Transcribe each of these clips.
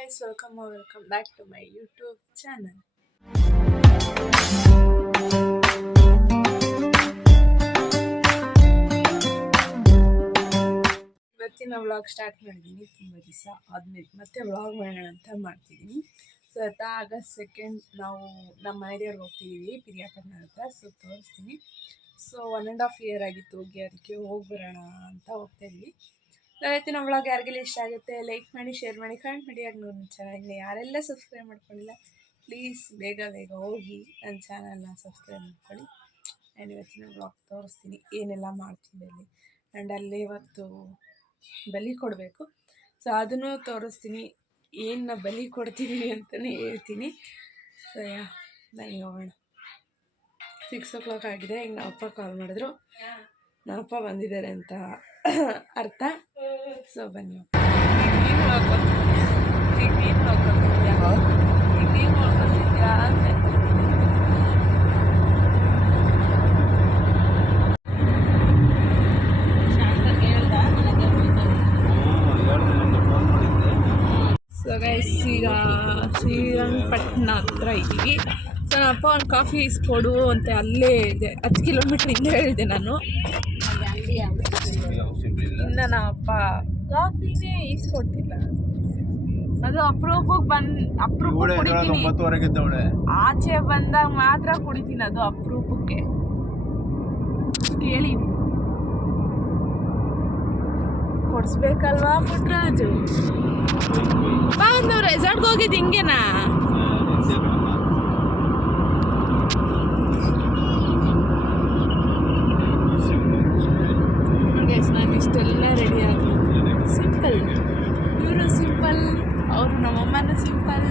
Guys, welcome back to my YouTube channel. ಇವತ್ತಿನ vlog start ಮಾಡಿದ್ದೀನಿ. ತುಂಬ ದಿವಸ ಆದ್ಮೇಲೆ ಮತ್ತೆ ವ್ಲಾಗ್ ಮಾಡೋಣ ಅಂತ ಮಾಡ್ತಿದ್ದೀನಿ. ಸೊ ಆಗಸ್ಟ್ 2 ನಾವು ನಮ್ಮ ಮನೆಯವ್ರಿಗೆ ಹೋಗ್ತಿದ್ದೀವಿ ಪಿರಿಯಾಪಟ್ಟಣ ಹತ್ರ. ಸೊ ತೋರಿಸ್ತೀನಿ. ಸೊ 1.5 year ಆಗಿತ್ತು ಹೋಗಿ, ಅದಕ್ಕೆ ಹೋಗಿ ಬರೋಣ ಅಂತ ಹೋಗ್ತಾ ಇದ್ವಿ. ಇವತ್ತಿನ ವ್ಲಾಗ್ ಯಾರಿಗೆಲ್ಲ ಇಷ್ಟ ಆಗುತ್ತೆ ಲೈಕ್ ಮಾಡಿ, ಶೇರ್ ಮಾಡಿ, ಕಮೆಂಟ್ ಮಾಡಿ. ಆಗ ನನ್ನ ಚಾನಲ್ನ ಯಾರೆಲ್ಲ ಸಬ್ಸ್ಕ್ರೈಬ್ ಮಾಡ್ಕೊಂಡಿಲ್ಲ ಪ್ಲೀಸ್ ಬೇಗ ಹೋಗಿ ನನ್ನ ಚಾನಲ್ನ ಸಬ್ಸ್ಕ್ರೈಬ್ ಮಾಡ್ಕೊಳ್ಳಿ. ಆ್ಯಂಡ್ ಇವತ್ತಿನ ವ್ಲಾಗ್ ತೋರಿಸ್ತೀನಿ ಏನೆಲ್ಲ ಮಾಡ್ತೀವಿ ಅಲ್ಲಿ. ಆ್ಯಂಡ್ ಅಲ್ಲಿ ಇವತ್ತು ಬಲಿ ಕೊಡಬೇಕು. ಸೊ ಅದನ್ನು ತೋರಿಸ್ತೀನಿ, ಏನು ಬಲಿ ಕೊಡ್ತಿದ್ದೀವಿ ಅಂತಲೇ ಹೇಳ್ತೀನಿ. ಸೊ ಬನ್ನಿ ಹೋಗೋಣ. 6 o'clock ಆಗಿದೆ. ಈಗ ನಮ್ಮ ಅಪ್ಪ ಕಾಲ್ ಮಾಡಿದ್ರು, ನಮ್ಮ ಅಪ್ಪ ಬಂದಿದ್ದಾರೆ ಅಂತ ಅರ್ಥ. ಸೊ ಬನ್ನಿ. ಸೊ ಗೈಸ್, ಈಗ ಶ್ರೀರಂಗಪಟ್ಟಣ ಹತ್ರ ಇದ್ದೀವಿ. ಸೊ ನಮ್ಮ ಅಪ್ಪ ಒಂದು ಕಾಫಿ ಇಸ್ಕೊಡು ಅಂತ ಅಲ್ಲೇ ಇದೆ, 10 kilometer ಹಿಂದೆ ಹೇಳಿದೆ ನಾನು. ಇನ್ನು ನಮ್ಮ ಅಪ್ಪ ಕಾಫಿನೇ ಈಸ್ಕೊಡ್ತಿಲ್ಲ. ಅದು ಅಪರೂಪಕ್ಕೆ ಕುಡಿತೀನಿ. ಆಚೆ ಬಂದಾಗ ಮಾತ್ರ ಕುಡಿತೀನಿ, ಅದು ಅಪರೂಪಕ್ಕೆ. ಕೇಳಿ ಕೊಡಿಸ್ಬೇಕಲ್ವಾ ಪುಟ್ರಾಜು? ಬಾ, ನಾವು ರೆಸಾರ್ಟ್ಗೆ ಹೋಗಿದ್ದು ಹಿಂಗೆನಾ? ನಾನು ಇಷ್ಟೆಲ್ಲ ರೆಡಿ ಆಗಿ ಸಿಂಪಲ್. ಇವರು ಸಿಂಪಲ್, ಅವರು ನಮ್ಮಮ್ಮನೂ ಸಿಂಪಲ್,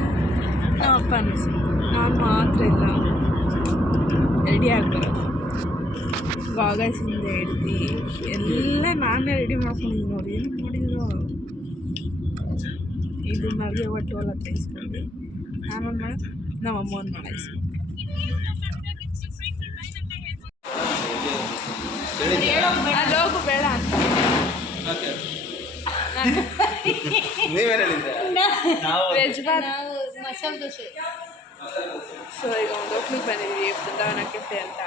ನಮ್ಮಪ್ಪನೂ ಸಿಂಪಲ್. ನಾನು ಮಾತ್ರ ಇಲ್ಲ ರೆಡಿ ಆಗ್ಬರೋದು. ಆಗಸ್ಟಿಂದ ಹಿಡ್ದು ಎಲ್ಲ ನಾನೇ ರೆಡಿ ಮಾಡ್ಕೊಂಡಿದ್ದೀನಿ. ನೋಡಿ ಏನು ನೋಡಿದ್ರು. ಇದು ಮಲ್ಗೆ ಒಟ್ಟು ಹೊಲ ತೈಸ್ಕೊಂಡು ನಾನೊಂದು ಮಾಡ, ನಮ್ಮಮ್ಮ ಒಂದು ಮಾಡ ಇಸ್ಕೊಂಡು. ಲೋಗು ಬೇಡ ಅಂತ ವೆಜ್ ಬಾತ್, ಮಸಾಲೆ ದೋಸೆ. ಸೊ ಈಗ ಒಂದು ಹೋಟ್ಲಿಗೆ ಬಂದಿದ್ದೀವಿ, ಬೃಂದಾವನ ಕೆಫೆ ಅಂತ.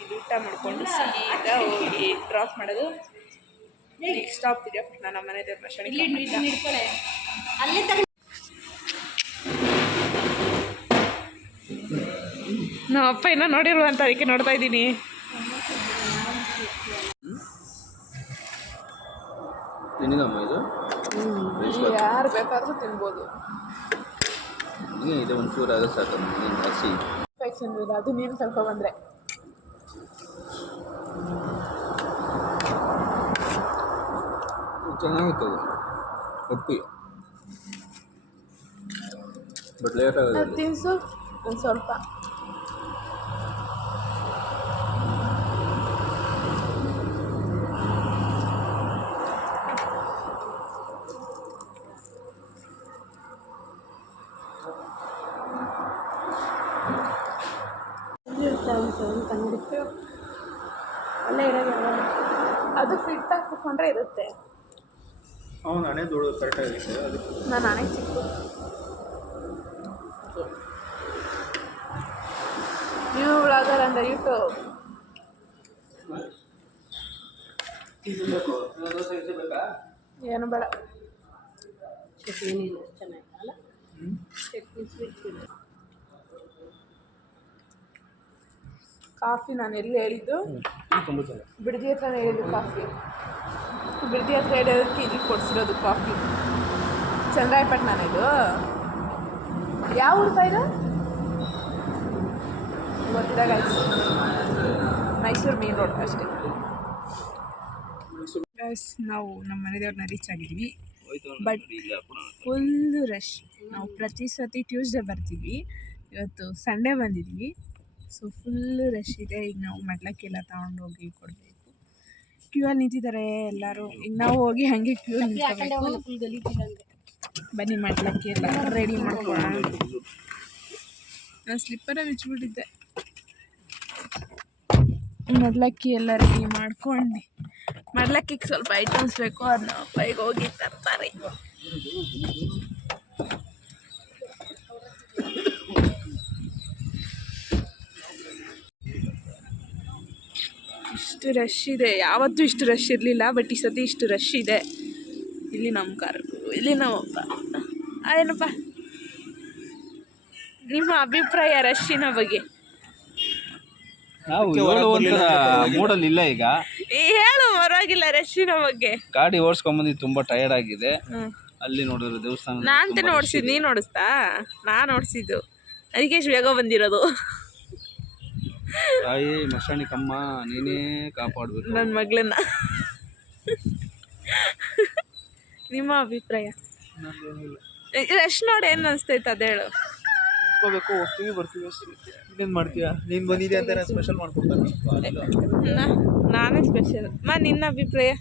ಇಲ್ಲಿ ಊಟ ಮಾಡಿಕೊಂಡು ಸೀದಾ ಹೋಗಿ ಡ್ರಾಪ್ ಮಾಡೋದು. ನೆಕ್ಸ್ಟ್ ಸ್ಟಾಪ್ ಪಿರಿಯಾಪಟ್ಟಣ, ನಮ್ಮ ಮನೆ ಧರ್ಮಸ್ಥಳ. ನಮ್ಮ ಅಪ್ಪ ಇನ್ನೂ ನೋಡಿಲ್ವ ಅಂತ ಅದಕ್ಕೆ ನೋಡ್ತಾ ಇದ್ದೀನಿ. ಯಾರು ಬೇಕಾದ್ರೂ ತಿನ್ಬೋದು. ಒಂಚೂರು ಅದು ಸಾಕು. ಅದು ನೀನು ಸ್ವಲ್ಪ ಬಂದರೆ ಚೆನ್ನಾಗಿತ್ತು ಒಪ್ಪಿ, ಬಟ್ ಲೇಟ್ ಆಗೋದು. ತಿನ್ಸು ಒಂದು ಸ್ವಲ್ಪ. ಅಲ್ಲೇ ಇರೋದು ಅದು ಫಿಟ್ ಆಗಿ ಕುತ್ಕೊಂಡ್ರೆ ಇರುತ್ತೆ. ಅವನು ಹಣೆ ಧೂಳು ಕರೆಕ್ಟಾಗಿರುತ್ತೆ. ಅದು ನಾನು ಹಣೆ ಚಿಕ್ಕ ನೀವು ವ್ಲಾಗರ್ ಅಂದ ಯೂಟ್ಯೂಬ್. ಏನು ಬೇಡ, ಚಟ್ನಿ ಚೆನ್ನಾಗಿಲ್ಲ. ಚಟ್ನಿ ಸ್ವೀಟ್. ಕಾಫಿ ನಾನು ಎಲ್ಲಿ ಹೇಳಿದ್ದು, ಬಿಡದಿ ಹತ್ರನೇ ಹೇಳಿದ್ದು. ಕಾಫಿ ಬಿಡದಿ ಹತ್ರ ಹೇಳೋದಕ್ಕೆ ಇಲ್ಲಿ ಕೊಡಿಸಿರೋದು ಕಾಫಿ. ಚಂದ್ರಾಯಪಟ್ಟಣ ಇದು. ಯಾವ ಊರು ಇದು? ಗೊತ್ತಿದಾಗ ಮೈಸೂರು ಮೇನ್ ರೋಡ್ ಅಷ್ಟೇ. ನಾವು ನಮ್ಮ ಮನೆದೇವ್ರನ್ನ ರೀಚ್ ಆಗಿದ್ವಿ, ಬಟ್ ಫುಲ್ಲು ರಶ್. ನಾವು ಪ್ರತಿ ಸತಿ ಟ್ಯೂಸ್ಡೇ ಬರ್ತೀವಿ, ಇವತ್ತು ಸಂಡೇ ಬಂದಿದ್ವಿ. ಸೊ ಫುಲ್ಲು ರಶ್ ಇದೆ. ಈಗ ನಾವು ಮಡ್ಲಕ್ಕೆಲ್ಲ ತೊಗೊಂಡೋಗಿ ಕೊಡಬೇಕು. ಕ್ಯೂ ಅಲ್ಲಿ ನಿಂತಿದ್ದಾರೆ ಎಲ್ಲರೂ. ಈಗ ನಾವು ಹೋಗಿ ಹಾಗೆ ಕ್ಯೂ ನಿಂತ್ಕೋಬೇಕು. ಬನ್ನಿ ಮಡ್ಲಕ್ಕಿ ಎಲ್ಲ ರೆಡಿ ಮಾಡ್ಕೊಳ್ಳೋಣ. ನಾನು ಸ್ಲಿಪ್ಪರೇ ಬಿಚ್ಚಿಬಿಟ್ಟಿದ್ದೆ. ಮಡ್ಲಕ್ಕಿ ಎಲ್ಲ ರೆಡಿ ಮಾಡ್ಕೊಂಡು, ಮಡ್ಲಕ್ಕಿಗೆ ಸ್ವಲ್ಪ ಐಟಮ್ಸ್ ಬೇಕು, ಅದನ್ನ ಬೈಗೆ ಹೋಗಿ ತರ್ತಾರೆ. ಎಷ್ಟು ರಶ್ ಇದೆ, ಯಾವತ್ತೂ ಇಷ್ಟು ರಶ್ ಇರಲಿಲ್ಲ, ಬಟ್ ಈ ಸತಿ ಇಷ್ಟು ರಶ್ ಇದೆ. ಇಲ್ಲಿ ನಮ್ಮ ಕಾರು, ಇಲ್ಲಿ ನಮ್ಮಪ್ಪ. ಏನಪ್ಪ ನಿಮ್ಮ ಅಭಿಪ್ರಾಯ ರಶ್ಶಿನ ಬಗ್ಗೆ? ನಾವು ಮೂಡಲ್ಲಿ ಇಲ್ಲ ಈಗ. ಹೇಳು, ಪರವಾಗಿಲ್ಲ. ರಶ್ಶಿನ ಬಗ್ಗೆ ಗಾಡಿ ಓಡಿಸ್ಕೊಂಬಂದು ತುಂಬಾ ಟಯರ್ಡ್ ಆಗಿದೆ. ಅಲ್ಲಿ ನೋಡಿದ್ರು ದೇವಸ್ಥಾನ ನಾನು ಓಡಿಸಿದ್ದು, ನೀನು ಓಡಿಸ್ತಾ? ನಾನು ಓಡಿಸಿದ್ದು, ಅದಕ್ಕೆ ಇಷ್ಟು ಬೇಗ ಬಂದಿರೋದು. ತಾಯಿ ಮಶಾಣಿಕಮ್ಮ ನೀನೇ ಕಾಪಾಡಬೇಕು ನನ್ನ ಮಗಳನ್ನ. ನಿಮ್ಮ ಅಭಿಪ್ರಾಯ? ರಶ್ ನೋಡಿ ಏನು ಅನಿಸ್ತೈತೆ ಅದು ಹೇಳು. ಹೋಗ್ತೀವಿ ಬರ್ತೀವಿ ಅಷ್ಟೇ. ಇನ್ನೇನು ಮಾಡ್ತೀಯಾ? ನೀನು ಬಂದಿದೆ ಅಂತ ನಾನು ಸ್ಪೆಷಲ್ ಮಾಡ್ಕೊಡ್ತಾನೆ. ನಾನೇ ಸ್ಪೆಷಲ್. ನಿನ್ನ ಅಭಿಪ್ರಾಯ?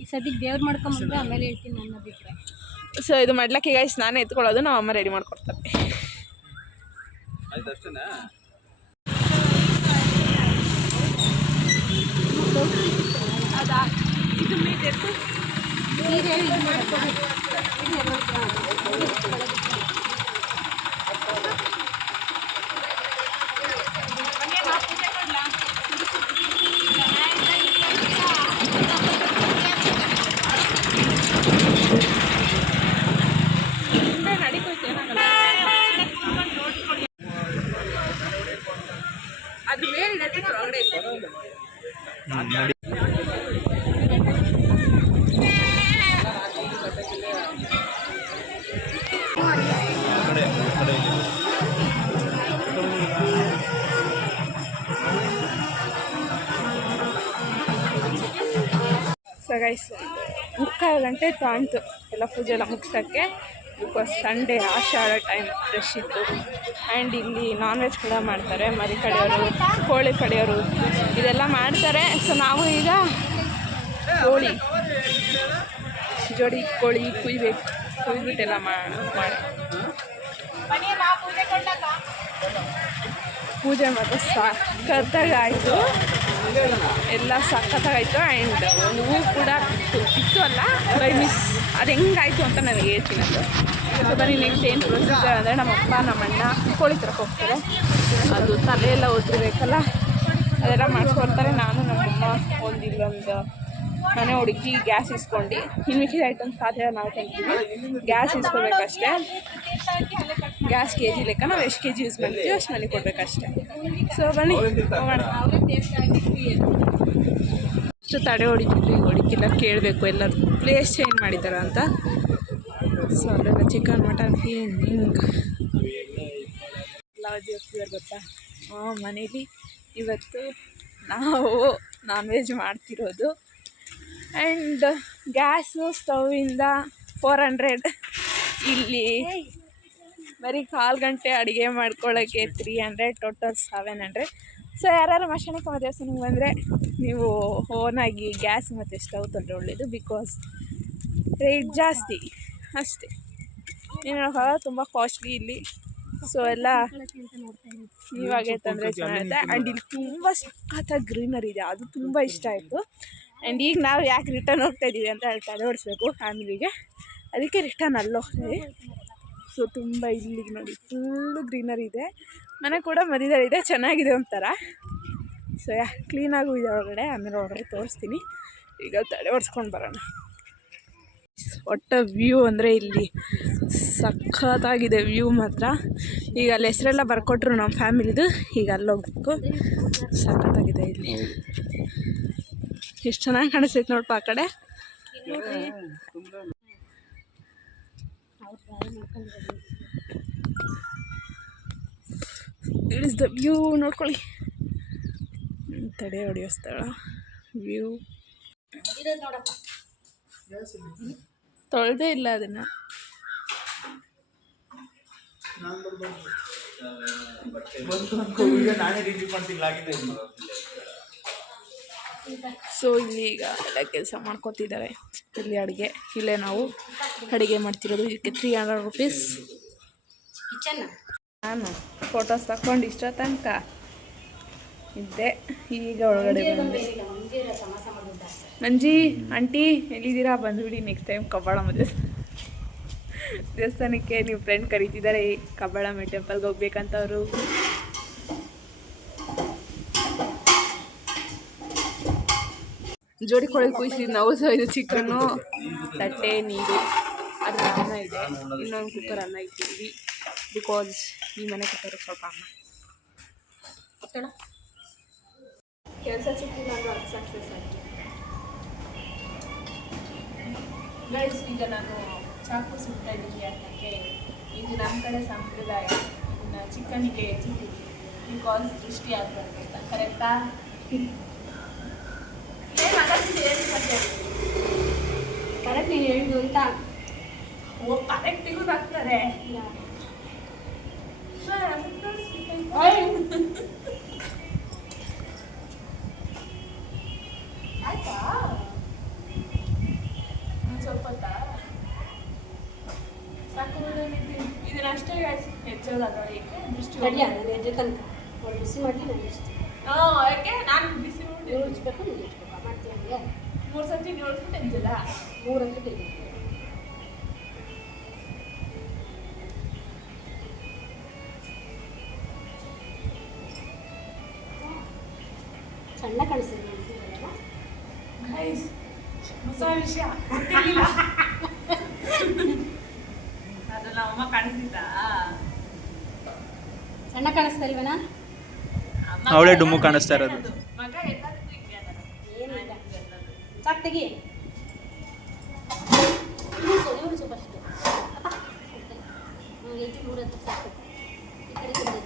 ಈ ಸದ್ಯಕ್ಕೆ ದೇವ್ರು ಮಾಡ್ಕೊಂಬಂದ್ರೆ ಆಮೇಲೆ ಹೇಳ್ತೀನಿ ನನ್ನ ಅಭಿಪ್ರಾಯ. ಸೊ ಇದು ಮಾಡ್ಲಿಕ್ಕೆ ಗೈಸ್ ನಾನೇ ಎತ್ಕೊಳ್ಳೋದು, ನಾವು ಅಮ್ಮ ರೆಡಿ ಮಾಡ್ಕೊಡ್ತಾರೆ. ಆಯ್ತು ಅಷ್ಟೇನಾ? ಅದಾ ಇದು ಮೀಟೆತ್ತು ಅದ್ರ ಮೇಲೆ ಒಳಗಡೆ ಸೊ ಗೈಸ್ 3 ಗಂಟೆ ತಾಂತು ಎಲ್ಲ ಪೂಜೆ ಎಲ್ಲ ಮುಗಿಸೋಕ್ಕೆ. Because Sunday Ashadha time fresh ಇತ್ತು. ಆ್ಯಂಡ್ ಇಲ್ಲಿ ನಾನ್ ವೆಜ್ ಕೂಡ ಮಾಡ್ತಾರೆ, ಮರಿ ಕಡೆಯವರು, ಕೋಳಿ ಕಡೆಯವರು ಇದೆಲ್ಲ ಮಾಡ್ತಾರೆ. ಸೊ ನಾವು ಈಗ ಕೋಳಿ ಜೋಡಿ ಕೋಳಿ ಕುಯ್ಬಿಟ್ಟೆಲ್ಲ ಮಾಡಿ ಪೂಜೆ ಮಾತ್ರ ಸಖತ್ತಾಗಾಯಿತು, ಎಲ್ಲ ಸಖತ್ತಾಗಾಯಿತು. ಆ್ಯಂಡ್ ಹೂವು ಕೂಡ ಇತ್ತು ಅಲ್ಲ ಬೈ ಮಿಸ್, ಅದು ಹೆಂಗಾಯಿತು ಅಂತ ನನಗೆ ಹೇಳ್ತೀನಿ. ಅದು ಬನ್ನಿ ನೆಕ್ಸ್ಟ್ ಏನು ಪ್ರೊಸೀಜರ್ ಅಂದರೆ ನಮ್ಮಪ್ಪ ನಮ್ಮಣ್ಣ ಕೋಳಿ ತರಕ್ಕೆ ಹೋಗ್ತಾರೆ. ಅದು ತಲೆಯೆಲ್ಲ ಒದ್ದಿರಬೇಕಲ್ಲ, ಅದೆಲ್ಲ ಮಾಡಿಸ್ಕೊಡ್ತಾರೆ. ನಾನು ನಮ್ಮಮ್ಮ ಇಲ್ಲೊಂದು ಮನೆ ಹುಡುಕಿ ಗ್ಯಾಸ್ ಇಸ್ಕೊಂಡು ಇನ್ನು ಮಿಕ್ಕಿದ ಐಟಮ್ಸ್ ಖಾತೆ ನಾವು ತಂತೀವಿ. ಗ್ಯಾಸ್ ಇಸ್ಕೊಬೇಕಷ್ಟೇ. ಗ್ಯಾಸ್ ಕೆ ಜಿ ಲೆಕ್ಕ ನಾವು ಎಷ್ಟು ಕೆ ಜಿ ಯೂಸ್ ಮಾಡ್ತೀವಿ ಅಷ್ಟು ಮನೆ ಕೊಡಬೇಕಷ್ಟೇ. ಸೊ ಬನ್ನಿ ಹೋಗೋಣ. ಅಷ್ಟು ತಡೆ ಹೊಡಿಕಿಲ್ಲ, ಕೇಳಬೇಕು ಎಲ್ಲರೂ ಪ್ಲೇಸ್ ಚೇಂಜ್ ಮಾಡಿದಾರ ಅಂತ. ಸೊ ಅಲ್ಲೆಲ್ಲ ಚಿಕನ್ ಮಟನ್ ಹಿಂಗೆ ಎಲ್ಲ ಹೋಗ್ತಿದ್ದಾರೆ ಗೊತ್ತಾ. ಮನೇಲಿ ಇವತ್ತು ನಾವು ನಾನ್ ವೆಜ್ ಮಾಡ್ತಿರೋದು. ಆ್ಯಂಡ್ ಗ್ಯಾಸು ಸ್ಟೌವಿಂದ 400, ಇಲ್ಲಿ ಬರೀ 1/4 ಗಂಟೆ ಅಡುಗೆ ಮಾಡ್ಕೊಳ್ಳೋಕ್ಕೆ 300, ಟೋಟಲ್ 700. ಸೊ ಯಾರು ಮಶಾಣಿಕಮ್ಮ ದೇವಸ್ಥಾನಕ್ಕೆ ಬಂದರೆ ನೀವು ಓನಾಗಿ ಗ್ಯಾಸ್ ಮತ್ತು ಸ್ಟವ್ ತಂದರೆ ಒಳ್ಳೆಯದು. ಬಿಕಾಸ್ ರೇಟ್ ಜಾಸ್ತಿ ಅಷ್ಟೇ, ಏನು ತುಂಬ ಕಾಸ್ಟ್ಲಿ ಇಲ್ಲಿ. ಸೊ ಎಲ್ಲ ಇವಾಗೆ ತಂದರೆ ಚೆನ್ನಾಗಿರುತ್ತೆ. ಆ್ಯಂಡ್ ಇಲ್ಲಿ ತುಂಬ ಸಖತ್ತಾಗಿ ಗ್ರೀನರಿ ಇದೆ, ಅದು ತುಂಬ ಇಷ್ಟ ಆಯಿತು. ಆ್ಯಂಡ್ ಈಗ ನಾವು ಯಾಕೆ ರಿಟರ್ನ್ ಹೋಗ್ತಾಯಿದ್ದೀವಿ ಅಂತ ಹೇಳ್ತಾ ಓಡಿಸ್ಬೇಕು ಫ್ಯಾಮಿಲಿಗೆ, ಅದಕ್ಕೆ ರಿಟರ್ನ್ ಹೋಗ್ತೀವಿ. ಸೊ ತುಂಬ ಇಲ್ಲಿಗೆ ನೋಡಿ ಫುಲ್ಲು ಗ್ರೀನರಿ ಇದೆ, ಮನೆ ಕೂಡ ಮಧ್ಯದಲ್ಲಿದೆ, ಚೆನ್ನಾಗಿದೆ ಒಂಥರ. ಸೊ ಕ್ಲೀನಾಗೂ ಇದೆ ಒಳಗಡೆ, ಆಮೇಲೆ ಒಳಗಡೆ ತೋರಿಸ್ತೀನಿ. ಈಗ ತಡೆ ಓಡಿಸ್ಕೊಂಡು ಬರೋಣ. ಒಟ್ಟು ವ್ಯೂ ಅಂದರೆ ಇಲ್ಲಿ ಸಖತ್ತಾಗಿದೆ ವ್ಯೂ ಮಾತ್ರ. ಈಗ ಅಲ್ಲಿ ಹೆಸರೆಲ್ಲ ಬರ್ಕೊಟ್ರು ನಮ್ಮ ಫ್ಯಾಮಿಲಿದು, ಈಗ ಅಲ್ಲಿ ಹೋಗ್ಬೇಕು. ಸಖತ್ತಾಗಿದೆ ಇಲ್ಲಿ, ಎಷ್ಟು ಚೆನ್ನಾಗಿ ಕಾಣಿಸ್ತೈತೆ ನೋಡಪ್ಪ ಆ ಕಡೆ. ಇಟ್ ಇಸ್ ದ ವ್ಯೂ, ನೋಡ್ಕೊಳ್ಳಿ. ತಡೆ ಹೊಡೆಯೋ ಸ್ಥಳ ವ್ಯೂ. ತೊಳೆದೇ ಇಲ್ಲ ಅದನ್ನು. ಸೊ ಇಲ್ಲಿ ಈಗ ಎಲ್ಲ ಕೆಲಸ ಮಾಡ್ಕೊತಿದ್ದಾರೆ. ಇಲ್ಲಿ ಅಡುಗೆ, ಇಲ್ಲೇ ನಾವು ಅಡುಗೆ ಮಾಡ್ತಿರೋದು. ಇದಕ್ಕೆ 300 rupees. ನಾನು ಫೋಟೋಸ್ ತಗೊಂಡು ಇಷ್ಟ ತನಕ ಇದ್ದೆ, ಈಗ ಒಳಗಡೆ ಬಂದೆ. ಮಂಜಿ ಆಂಟಿ ಎಲ್ಲಿದ್ದೀರಾ? ಬಂದುಬಿಡಿ ನೆಕ್ಸ್ಟ್ ಟೈಮ್ ಕಬ್ಬಾಳಮ್ಮ ದೇವಸ್ಥಾನಕ್ಕೆ ನೀವು ಫ್ರೆಂಡ್ ಕರೀತಿದ್ದಾರೆ, ಕಬ್ಬಾಳಮ್ಮ ಟೆಂಪಲ್ಗೆ ಹೋಗ್ಬೇಕಂತವರು. ಜೋಡಿ ಕೋಳಿ ಕುಯ್ಸಿದ್ದು ನಾವು. ಸೊ ಇದು ಚಿಕನ್ನು, ತಟ್ಟೆ, ನೀರು, ಅದ್ರ ಅನ್ನ ಇದೆ. ಇನ್ನೊಂದು ಕುಕ್ಕರ್ ಅನ್ನ ಇಟ್ಟಿದ್ವಿ ಬಿಕಾಸ್ ಈ ಮನೆ ಕುಕ್ಕರ್ ಸ್ವಲ್ಪ ಅನ್ನ ಕೆಲಸ ಸಿಕ್ಕಿಲ್ಲ ಅಂದ್ರೆ ಅದು ಸಕ್ಸಸ್ ಆಗಿದೆ. ಗೈಸ್, ಈಗ ನಾನು ಚಾಕು ಸುತ್ತಾ ಇದ್ದೀನಿ. ಯಾಕೆ ಇದು ನಮ್ಮ ಕಡೆ ಸಂಪ್ರದಾಯ. ಇನ್ನು ಚಿಕನಿಗೆ ಹೆಚ್ಚಿದ್ದೀವಿ ಬಿಕಾಸ್ ದೃಷ್ಟಿ ಆಗಬಾರ್ದು ಅಂತ. ಕರೆಕ್ಟಾ? ಏನು ಆಗತ್ತಿದೆ? ಏನು ಕರೆಕ್ಟ್ ನೀನು ಹೇಳಿದ್ದು ಅಂತ. ಓ, ಕರೆಕ್ಟಿಗೂ ಹಾಕ್ತಾರೆ. ಆಯ್ತಾ? ಸ್ವಲ್ಪ ಹೊತ್ತಾ? ಸಾಕು, ಇದನ್ನ ಅಷ್ಟೇ ಹೆಚ್ಚೋದಾಗ ಏಕೆ ದೃಷ್ಟಿ ಹೆಜ್ಜೆ ತನಕ ಬಿಸಿ ಮಾಡಿ ನಾನು ಇಷ್ಟು ಯಾಕೆ ನಾನು ಬಿಸಿ ನೋಡಿ ಉಳಿಸ್ಬೇಕು, ನೀನು ಉಳಿಸ್ಬೇಕು ಮಾಡ್ತೀವಿ. 3 ಸರ್ತಿ ನೋಡಿಸ್ಬಿಟ್ಟು ಎಂಜಲ್ಲ 3 ಅಂತ ತಿರುಗಿ ಸಣ್ಣ ಕಾಣಿಸ್ತದೆ. ಗೈಸ್, ಹೊಸ ವಿಷಯ ಗೊತ್ತಿಲ್ಲ. ಅದೆಲ್ಲ ಅಮ್ಮ ಕಾಣಿಸ್ತಾ? ಸಣ್ಣ ಕಾಣಿಸ್ತಾ ಇಲ್ವೇನಾ? ಅವಳೇ ಡುಮ್ಮು ಕಾಣಿಸ್ತಾ ಇರೋದು. ಮಗ ಎಲ್ಲದಕ್ಕೂ ಹಿಂಗೆ ಅದಾರ. ಏನಿಲ್ಲ, ಸಾಕು ತೆಗಿ. ಇಳಿಸು ಫಸ್ಟು. ಹೆಚ್ಚು 100 ಅಂತ ಸಾಕು. ಈ ಕಡೆ ತಿರುಗಿ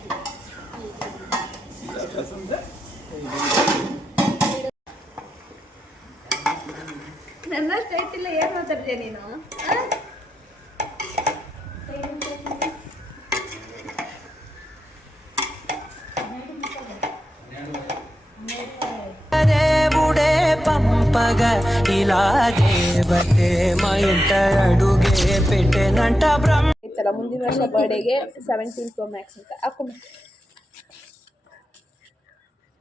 ನನ್ನ ಸ್ಟೈಟ್ ಇಲ್ಲ. ಏನು ಮಾತಾಡ್ತೀಯ ನೀನು? పంపగ ఇలాగే బట్టే మా ఇంట అడుగే పెట్టెనంట బ్రహ్మ. ಮುಂದಿನ ವರ್ಷ ಬರ್ಡೇಗೆ 17 Pro Max ಅಂತ ಹಾಕೊಂಡು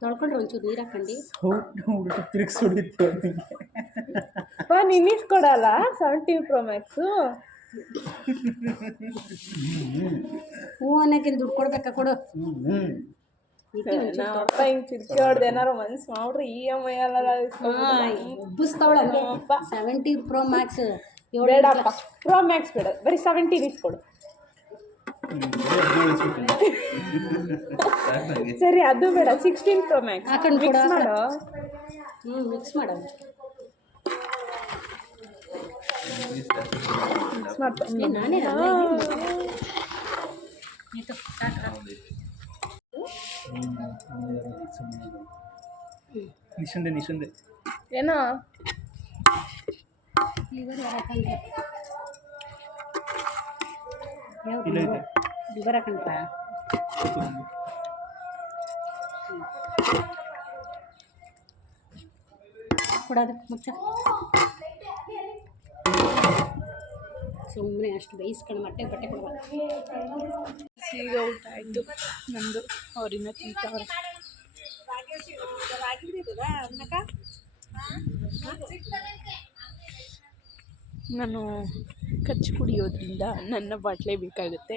ತೊಳ್ಕೊಂಡ್ರೆ ಒಂಚೂರು ನೀರು ಹಾಕೊಂಡು ತಿರುಗಿಸಿ ಹೊಡಿತು. ನೀನು ಇಸ್ಕೊಡಲ್ಲ 17 Pro Max? ಹ್ಞೂ ಅನ್ನೋಕೆ ದುಡ್ಡು ಕೊಡ್ಬೇಕಾ? ಕೊಡು. ನಮ್ಮಪ್ಪ ಹಿಂಗೆ ಚಿರ್ಕಿ ಹೊಡ್ದು ಏನಾರು ಮನ್ಸು ಮಾಡ್ರಿ EMI ಎಲ್ಲ ಉಬ್ಬಿಸ್ತಾವಳ 17 Pro Max. ಬೇಡಪ್ಪ, Pro Max ಬೇಡ, ಬರೀ 17 ಇಸ್ಕೊಡು. ಸರಿ, ಅದು ಬೇಡ, 16 Pro Max ಹಾಕೊಂಡು ಮಿಕ್ಸ್ ಮಾಡೋ. ಮಿಕ್ಸ್ ಮಾಡೋದು. ನಾನೇ ನಿಶಂದೆ ಏನೋ ಲಿವರ್ ಹಾಕೊಂಡ್ರೆ ಇಲ್ಲ ಇದೆ. ಲಿವರ್ ಹಾಕೊಂಡ್ರ ಕೊಡೋದು ಮುಚ್ಚ. ಸುಮ್ಮನೆ ಅಷ್ಟು ಬೇಯಿಸ್ಕೊಂಡು ಬಟ್ಟೆ ಕೊಡ್ಬಾರ್ದು. ಈಗ ಊಟ ಆಯಿತು ನಮ್ಮದು. ಅವ್ರಿನ್ನ ತಿಂತವ್ರೆ. ನಾನು ಕಚ್ಚಿ ಕುಡಿಯೋದ್ರಿಂದ ನನ್ನ ಬಾಟ್ಲೆ ಬೇಕಾಗುತ್ತೆ.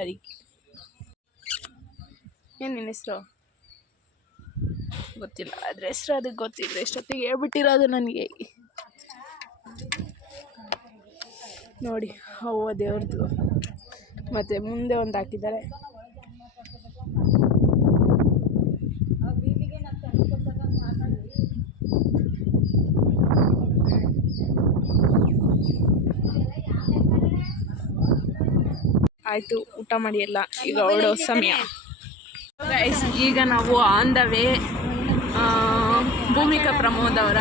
ಅದಕ್ಕೆ ಏನು ನಿನ್ನ ಹೆಸರು ಗೊತ್ತಿಲ್ಲ, ಅದ್ರ ಹೆಸರು ಅದಕ್ಕೆ ಗೊತ್ತಿದ್ರೆ ಎಷ್ಟೊತ್ತಿಗೆ ಹೇಳ್ಬಿಟ್ಟಿರೋದು ನನಗೆ. ನೋಡಿ, ಅವ್ವ ದೇವ್ರದ್ದು. ಮತ್ತು ಮುಂದೆ ಒಂದು ಹಾಕಿದ್ದಾರೆ. ಆಯಿತು, ಊಟ ಮಾಡಿ ಎಲ್ಲ ಈಗ ಹೊರಡೋ ಸಮಯ. ಗೈಸ್, ಈಗ ನಾವು on the way Bhoomika Pramod ಅವರ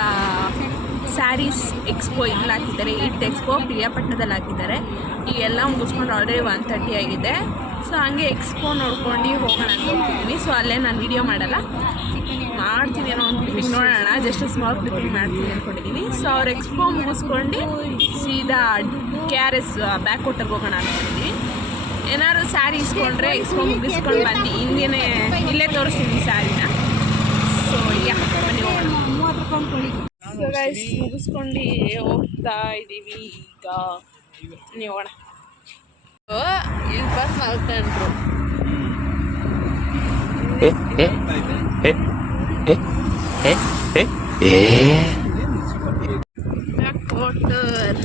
ಸ್ಯಾರೀಸ್ ಎಕ್ಸ್ಪೋ ಇಲ್ಲಿ ಹಾಕಿದ್ದಾರೆ. ಇಟ್ ಎಕ್ಸ್ಪೋ ಪಿರಿಯಾಪಟ್ಟಣದಲ್ಲಿ ಹಾಕಿದ್ದಾರೆ. ಈಗೆಲ್ಲ ಮುಗಿಸ್ಕೊಂಡು ಆಲ್ರೆಡಿ 1:30 ಆಗಿದೆ. ಸೊ ಹಂಗೆ ಎಕ್ಸ್ಪೋ ನೋಡ್ಕೊಂಡು ಹೋಗೋಣ ಅಂದ್ಕೊಂಡಿದ್ದೀನಿ. ಸೊ ಅಲ್ಲೇ ನಾನು ವೀಡಿಯೋ ಮಾಡಲ್ಲ, ಮಾಡ್ತೀನಿ ಏನೋ ಒಂದು ಕ್ಲಿಪ್ಪಿಂಗ್ ನೋಡೋಣ, ಜಸ್ಟ್ ಸ್ಮಾಲ್ ಕ್ಲಿಪ್ಪಿಂಗ್ ಮಾಡ್ತೀನಿ ಅಂದ್ಕೊಂಡಿದ್ದೀನಿ. ಸೊ ಅವ್ರ ಎಕ್ಸ್ಪೋ ಮುಗಿಸ್ಕೊಂಡು ಸೀದಾ KRS ಬ್ಯಾಕ್ ವಾಟರ್ಗೆ ಹೋಗೋಣ ಅಂದ್ಕೊಂಡಿದ್ದೀನಿ. ಏನಾದ್ರು ಸ್ಯಾರಿ ಇಸ್ಕೊಂಡ್ರೆ ಎಕ್ಸ್ಪೋ ಮುಗಿಸ್ಕೊಂಡು ಬನ್ನಿ, ಹಿಂಗೇನೆ ಇಲ್ಲೇ ತೋರಿಸ್ತೀನಿ ಸ್ಯಾರಿನ. ಸೊ ಬನ್ನಿ ಹೋಗೋಣ. ಸೊ ಗೈಸ್, ಮುಗಿಸ್ಕೊಂಡು ಹೋಗ್ತಾ ಇದ್ದೀವಿ ಈಗ. ನೀವು ಹೋಗೋಣ. ಇಲ್ಲಿ ಬಸ್ ಮಾಡ್ಕೊಂಡ್ರು. ಏ ವಾಟರ್.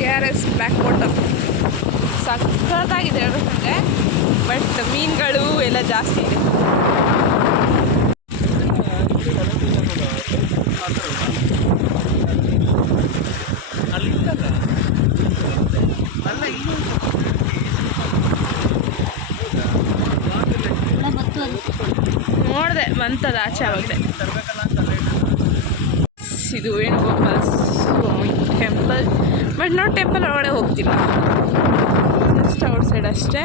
KRS ಬ್ಯಾಕ್ ವಾಟರ್ ಸಖತ್ತಾಗಿದೆ ಹೇಳ್ಬೇಕಂದ್ರೆ, ಬಟ್ ಮೀನುಗಳು ಎಲ್ಲ ಜಾಸ್ತಿ ಇದೆ. ನೋಡಿದೆ ಬಂತದ ಆಚೆ ಆವಾಗಲೇ. ಇದು ವೇಣುಗೋಪಾಲ ಸ್ವಾಮಿ ಟೆಂಪಲ್, ಬಟ್ ನಾವು ಟೆಂಪಲ್ ಒಳಗಡೆ ಹೋಗ್ತಿಲ್ಲ, ಜಸ್ಟ್ ಔಟ್ ಸೈಡ್ ಅಷ್ಟೇ.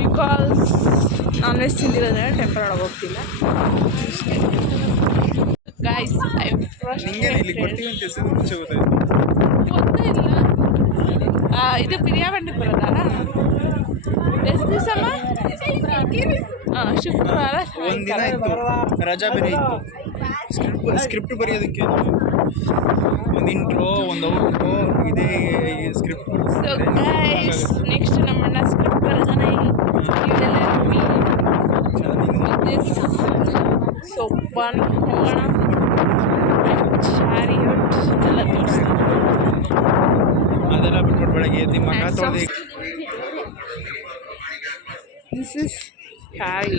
ಬಿಕಾಸ್ ನಾನ್ ವೆಜ್ ತಿಂದಿರೋದ್ರೆ ಟೆಂಪಲ್ ಒಳಗೆ ಹೋಗ್ತಿಲ್ಲ. ಗೈಸ್ ಐ ಗೊತ್ತೇ ಇಲ್ಲ. ಇದು ಪಿರಿಯಾಪಂಡಿಗೆ ಬರೋದಲ್ಲ, ಎಷ್ಟು ದಿವಸಮ್ಮ? ಶುಕ್ರವಾರ ಒಂದಿನ ಇತ್ತು, ರಜಾ ಬೇರೆ ಇತ್ತು. ಸ್ಕ್ರಿಪ್ಟ್ ಬರೆಯೋದಕ್ಕೆ ಒಂದು ಇಂಟ್ರೋ, ಒಂದು ಔಟ್ರೋ, ಇದೇ ಸ್ಕ್ರಿಪ್ಟ್. ಸೊ ಗೈಸ್ ನೆಕ್ಸ್ಟ್ ನಮ್ಮಣ್ಣ ಸ್ಕ್ರಿಪ್ಟ್ ಬರ್ತಾನೆ. ಇವೆಲ್ಲ ಸೊ ಬನ್ ಹೋಗೋಣ. ಚಾರಿಯಟ್ ಎಲ್ಲ ತೋರಿಸ್ತಾರೆ. ಅದೆಲ್ಲ ಬಿಟ್ಬಿಟ್ಟು ಬೆಳಗ್ಗೆ ಎದ್ದು ಮಗ ತೊಳೆದು ದಿಸ್ ಇಸ್ ಹ್ಯಾರಿ.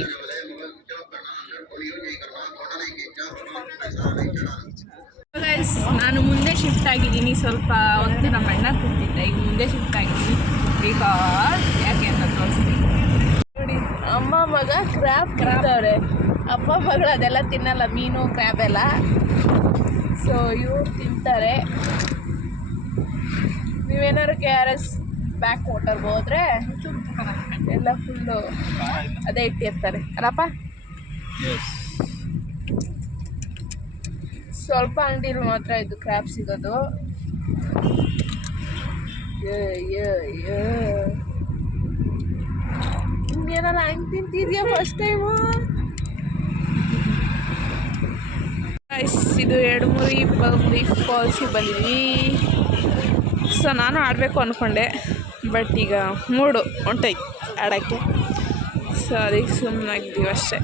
ಗೈಸ್ ನಾನು ಮುಂದೆ ಶಿಫ್ಟ್ ಆಗಿದ್ದೀನಿ, ಸ್ವಲ್ಪ ಹೊತ್ತು ನಮ್ಮ ಅಣ್ಣ ಕೂತಿದ್ದೆ, ಈಗ ಮುಂದೆ ಶಿಫ್ಟ್ ಆಗಿದ್ದೀನಿ. ಬಿಕಾಸ್ ಯಾಕೆ ಅಂತ ತೋರಿಸ್ತೀನಿ ನೋಡಿ. ಅಮ್ಮ ಮಗ ಕ್ರ್ಯಾಬ್ ತಿಂತವ್ರೆ, ಅಪ್ಪ ಮಗಳು ಅದೆಲ್ಲ ತಿನ್ನಲ್ಲ, ಮೀನು ಕ್ರ್ಯಾಬ್ ಎಲ್ಲ. ಸೊ ಇವ್ರು ತಿಂತಾರೆ. ನೀವೇನಾದ್ರು KRS ಬ್ಯಾಕ್ ವಾಟರ್ಗೆ ಹೋದರೆ ಎಲ್ಲ ಫುಲ್ಲು ಅದೇ ಇಟ್ಟಿರ್ತಾರೆ ಅಲ್ಲಪ್ಪ. ಸ್ವಲ್ಪ ಅಂಗಡಿಲಿ ಮಾತ್ರ ಇದು ಕ್ರ್ಯಾಬ್ ಸಿಗೋದು. ಇನ್ನೇನಲ್ಲ ಹಂಗೆ ತಿಂತಿದ್ಯಾ ಫಸ್ಟ್ ಟೈಮು? ಇದು ಎಡಮುರಿ ಬಲ್ಮುರಿ ಫಾಲ್ಸಿಗೆ ಬಂದಿದ್ವಿ. ಸೊ ನಾನು ಆಡಬೇಕು ಅಂದ್ಕೊಂಡೆ, ಬಟ್ ಈಗ ಮೂಡು ಹೊಂಟೈತೆ ಆಡೋಕ್ಕೆ. ಸೊ ಅದಕ್ಕೆ ಸುಮ್ಮನಾಗಿದ್ದೀವಿ ಅಷ್ಟೇ.